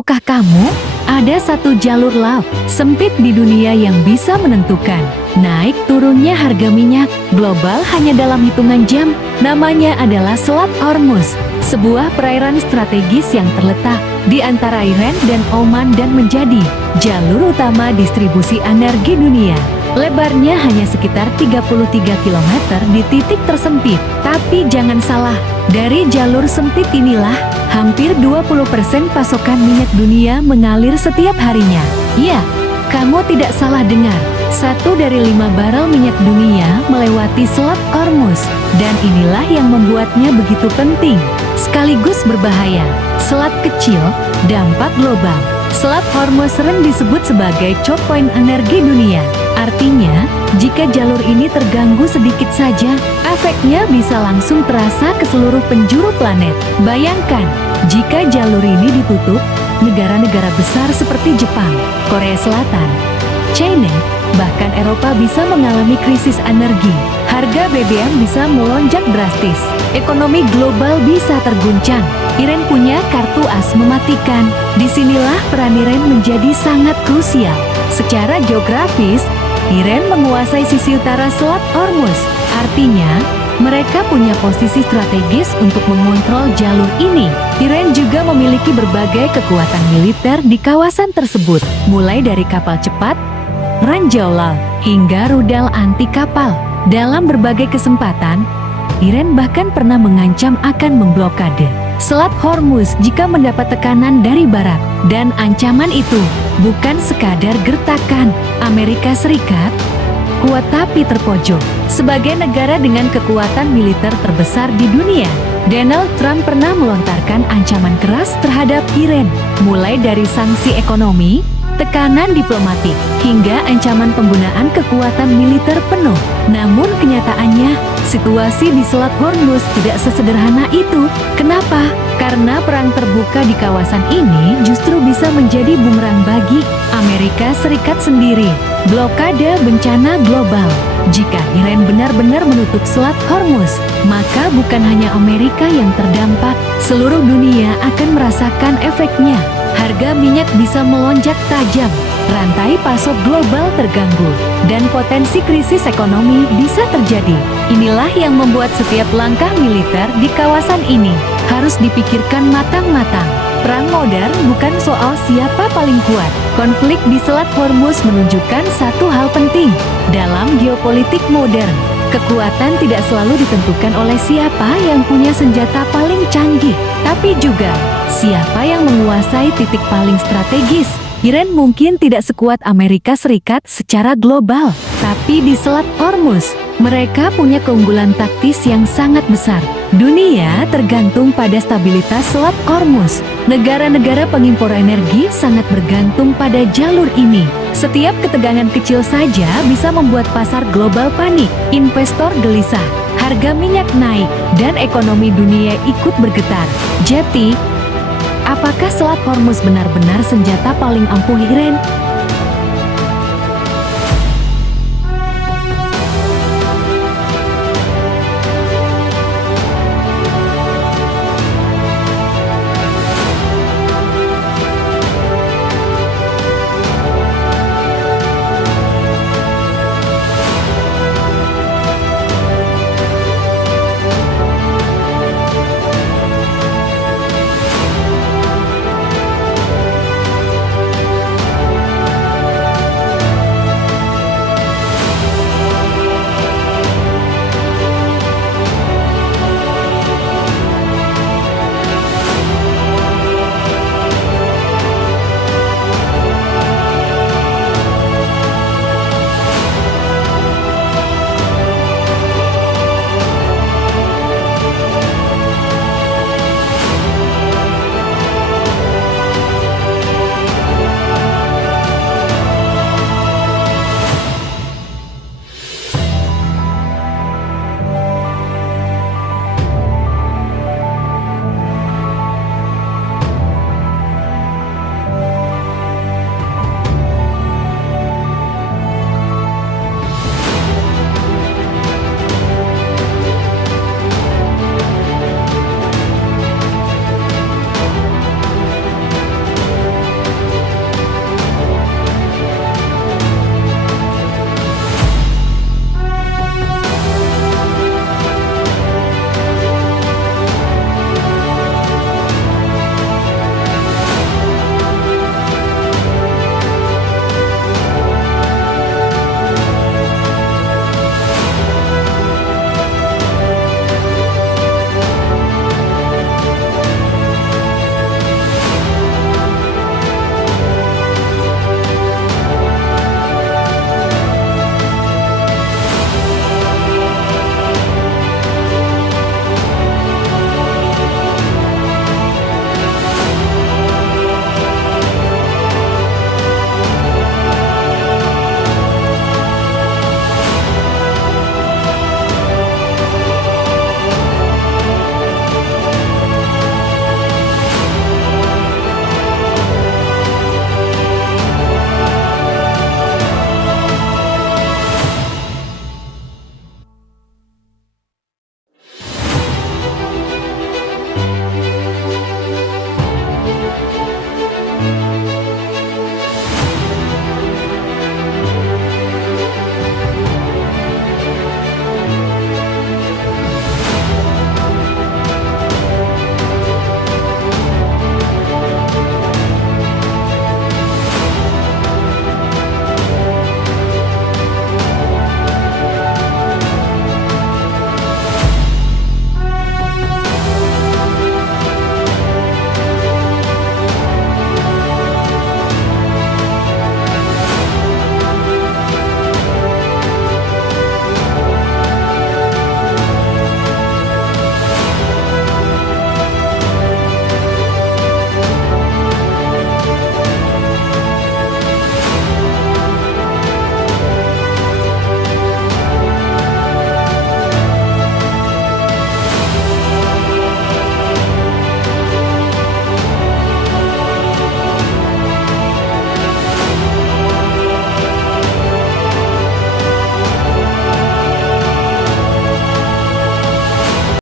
Tahukah kamu, ada satu jalur laut sempit di dunia yang bisa menentukan naik turunnya harga minyak global hanya dalam hitungan jam. Namanya adalah Selat Hormuz, sebuah perairan strategis yang terletak di antara Iran dan Oman dan menjadi jalur utama distribusi energi dunia. Lebarnya hanya sekitar 33 km di titik tersempit. Tapi jangan salah, dari jalur sempit inilah hampir 20% pasokan minyak dunia mengalir setiap harinya. Ya, kamu tidak salah dengar. 1 dari 5 barel minyak dunia melewati Selat Hormuz. Dan inilah yang membuatnya begitu penting, sekaligus berbahaya. Selat kecil, dampak global. Selat Hormuz sering disebut sebagai choke point energi dunia. Artinya, jika jalur ini terganggu sedikit saja, efeknya bisa langsung terasa ke seluruh penjuru planet. Bayangkan, jika jalur ini ditutup, negara-negara besar seperti Jepang, Korea Selatan, China, bahkan Eropa bisa mengalami krisis energi. Harga BBM bisa melonjak drastis. Ekonomi global bisa terguncang. Iran punya kartu as mematikan. Disinilah peran Iran menjadi sangat krusial. Secara geografis, Iran menguasai sisi utara Selat Hormuz. Artinya, mereka punya posisi strategis untuk mengontrol jalur ini. Iran juga memiliki berbagai kekuatan militer di kawasan tersebut, mulai dari kapal cepat, ranjau laut, hingga rudal anti kapal. Dalam berbagai kesempatan, Iran bahkan pernah mengancam akan memblokade Selat Hormuz jika mendapat tekanan dari Barat. Dan ancaman itu bukan sekadar gertakan. Amerika Serikat kuat tapi terpojok. Sebagai negara dengan kekuatan militer terbesar di dunia, Donald Trump pernah melontarkan ancaman keras terhadap Iran, mulai dari sanksi ekonomi, tekanan diplomatik, hingga ancaman penggunaan kekuatan militer penuh. Namun kenyataannya, situasi di Selat Hormuz tidak sesederhana itu. Kenapa? Karena perang terbuka di kawasan ini justru bisa menjadi bumerang bagi Amerika Serikat sendiri. Blokade bencana global. Jika Iran benar-benar menutup Selat Hormuz, maka bukan hanya Amerika yang terdampak, seluruh dunia akan merasakan efeknya. Harga minyak bisa melonjak tajam, rantai pasok global terganggu, dan potensi krisis ekonomi bisa terjadi. Inilah yang membuat setiap langkah militer di kawasan ini harus dipikirkan matang-matang. Perang modern bukan soal siapa paling kuat. Konflik di Selat Hormuz menunjukkan satu hal penting dalam geopolitik modern. Kekuatan tidak selalu ditentukan oleh siapa yang punya senjata paling canggih, tapi juga siapa yang menguasai titik paling strategis. Iran mungkin tidak sekuat Amerika Serikat secara global, tapi di Selat Hormuz, mereka punya keunggulan taktis yang sangat besar. Dunia tergantung pada stabilitas Selat Hormuz. Negara-negara pengimpor energi sangat bergantung pada jalur ini. Setiap ketegangan kecil saja bisa membuat pasar global panik, investor gelisah, harga minyak naik, dan ekonomi dunia ikut bergetar. Jadi, apakah Selat Hormuz benar-benar senjata paling ampuh Iran?